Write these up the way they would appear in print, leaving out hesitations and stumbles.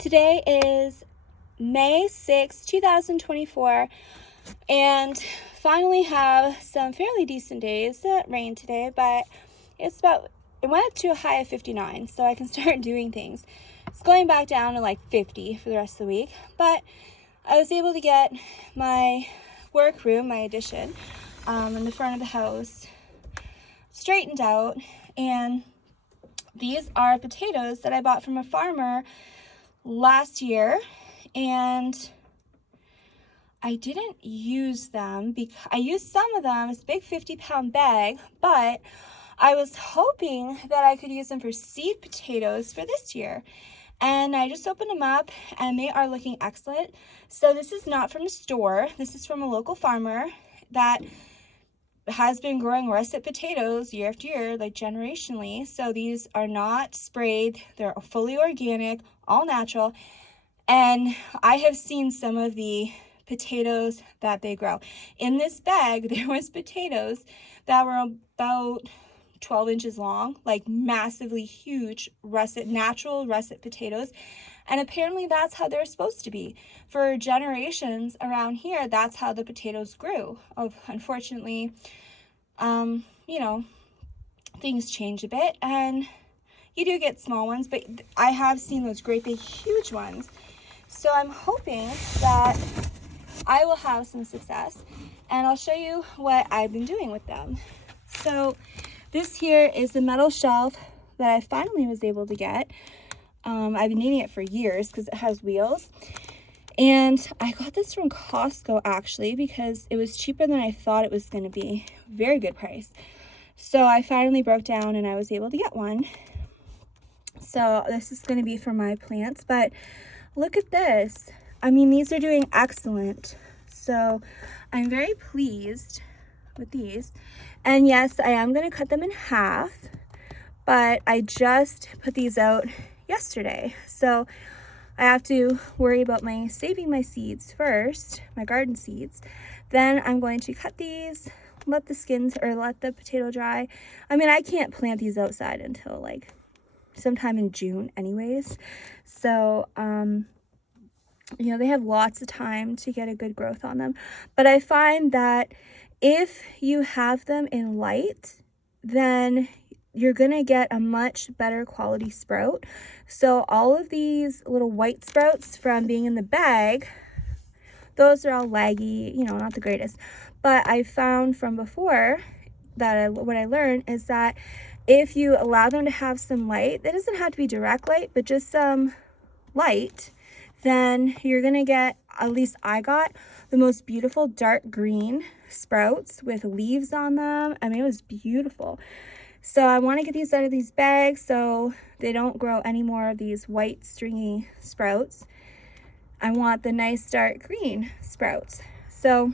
Today is May 6, 2024, and finally have some fairly decent days. It rained today, but it went up to a high of 59, so I can start doing things. It's going back down to like 50 for the rest of the week, but I was able to get my workroom, my addition, in the front of the house straightened out, and these are potatoes that I bought from a farmer last year, and I didn't use them because I used some of them. It's a big 50-pound bag, but I was hoping that I could use them for seed potatoes for this year. And I just opened them up and they are looking excellent. So this is not from a store. This is from a local farmer that has been growing russet potatoes year after year, like generationally. So these are not sprayed. They're fully organic, all natural. And I have seen some of the potatoes that they grow. In this bag, there was potatoes that were about 12 inches long, like massively huge natural russet potatoes. And apparently that's how they're supposed to be. For generations around here, that's how the potatoes grew. Unfortunately, things change a bit and you do get small ones, but I have seen those great big huge ones. So I'm hoping that I will have some success, and I'll show you what I've been doing with them. So this here is the metal shelf that I finally was able to get. I've been needing it for years because it has wheels. And I got this from Costco actually because it was cheaper than I thought it was going to be. Very good price. So I finally broke down and I was able to get one. So this is going to be for my plants, but look at this. I mean, these are doing excellent. So I'm very pleased with these. And yes, I am going to cut them in half, but I just put these out yesterday. So I have to worry about saving my seeds first, my garden seeds. Then I'm going to cut these, let the potato dry. I mean, I can't plant these outside until like sometime in June anyways. So, they have lots of time to get a good growth on them. But I find that if you have them in light, then you're going to get a much better quality sprout. So all of these little white sprouts from being in the bag, those are all laggy, not the greatest. But I found from before that what I learned is that if you allow them to have some light, that doesn't have to be direct light, but just some light, then you're going to get, at least I got, the most beautiful dark green sprouts with leaves on them. I mean, it was beautiful. So I want to get these out of these bags so they don't grow any more of these white stringy sprouts. I want the nice dark green sprouts. So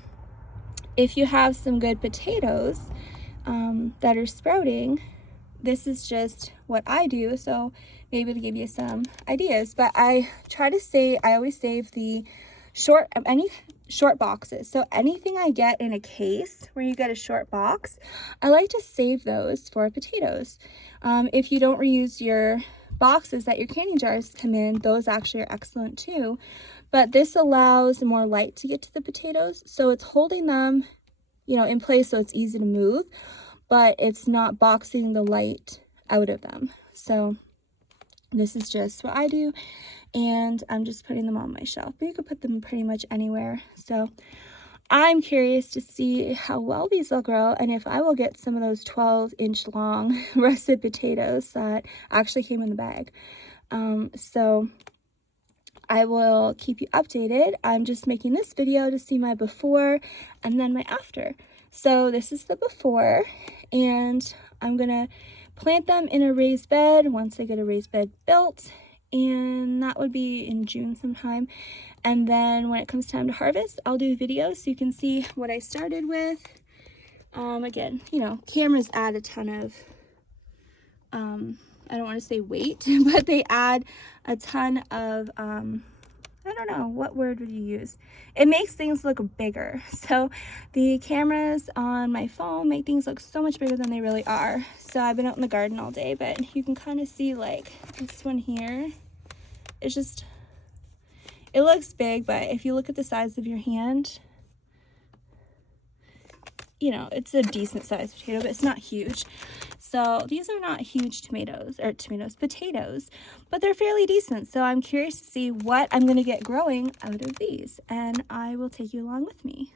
if you have some good potatoes that are sprouting, this is just what I do. So maybe to give you some ideas, but I always save the any short boxes. So anything I get in a case where you get a short box, I like to save those for potatoes. If you don't reuse your boxes that your canning jars come in, those actually are excellent too. But this allows more light to get to the potatoes. So it's holding them, in place so it's easy to move, but it's not boxing the light out of them. So this is just what I do, and I'm just putting them on my shelf, but you could put them pretty much anywhere. So I'm curious to see how well these will grow and if I will get some of those 12-inch long russet potatoes that actually came in the bag. So I will keep you updated. I'm just making this video to see my before and then my after. So this is the before, and I'm gonna plant them in a raised bed once I get a raised bed built, and that would be in June sometime. And then when it comes time to harvest, I'll do videos so you can see what I started with. Again, cameras add a ton of I don't want to say weight, but they add a ton of I don't know, what word would you use? It makes things look bigger. So the cameras on my phone make things look so much bigger than they really are. So I've been out in the garden all day, but you can kind of see like this one here is just It looks big, but if you look at the size of your hand, you know, it's a decent sized potato, but it's not huge. So these are not huge potatoes, but they're fairly decent. So I'm curious to see what I'm going to get growing out of these, and I will take you along with me.